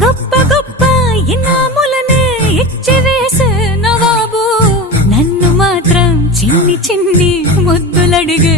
గొప్ప గొప్ప ఇనాములనే ఇచ్చి వేసే నవాబు నన్ను మాత్రం చిన్ని చిన్ని ముద్దులడిగే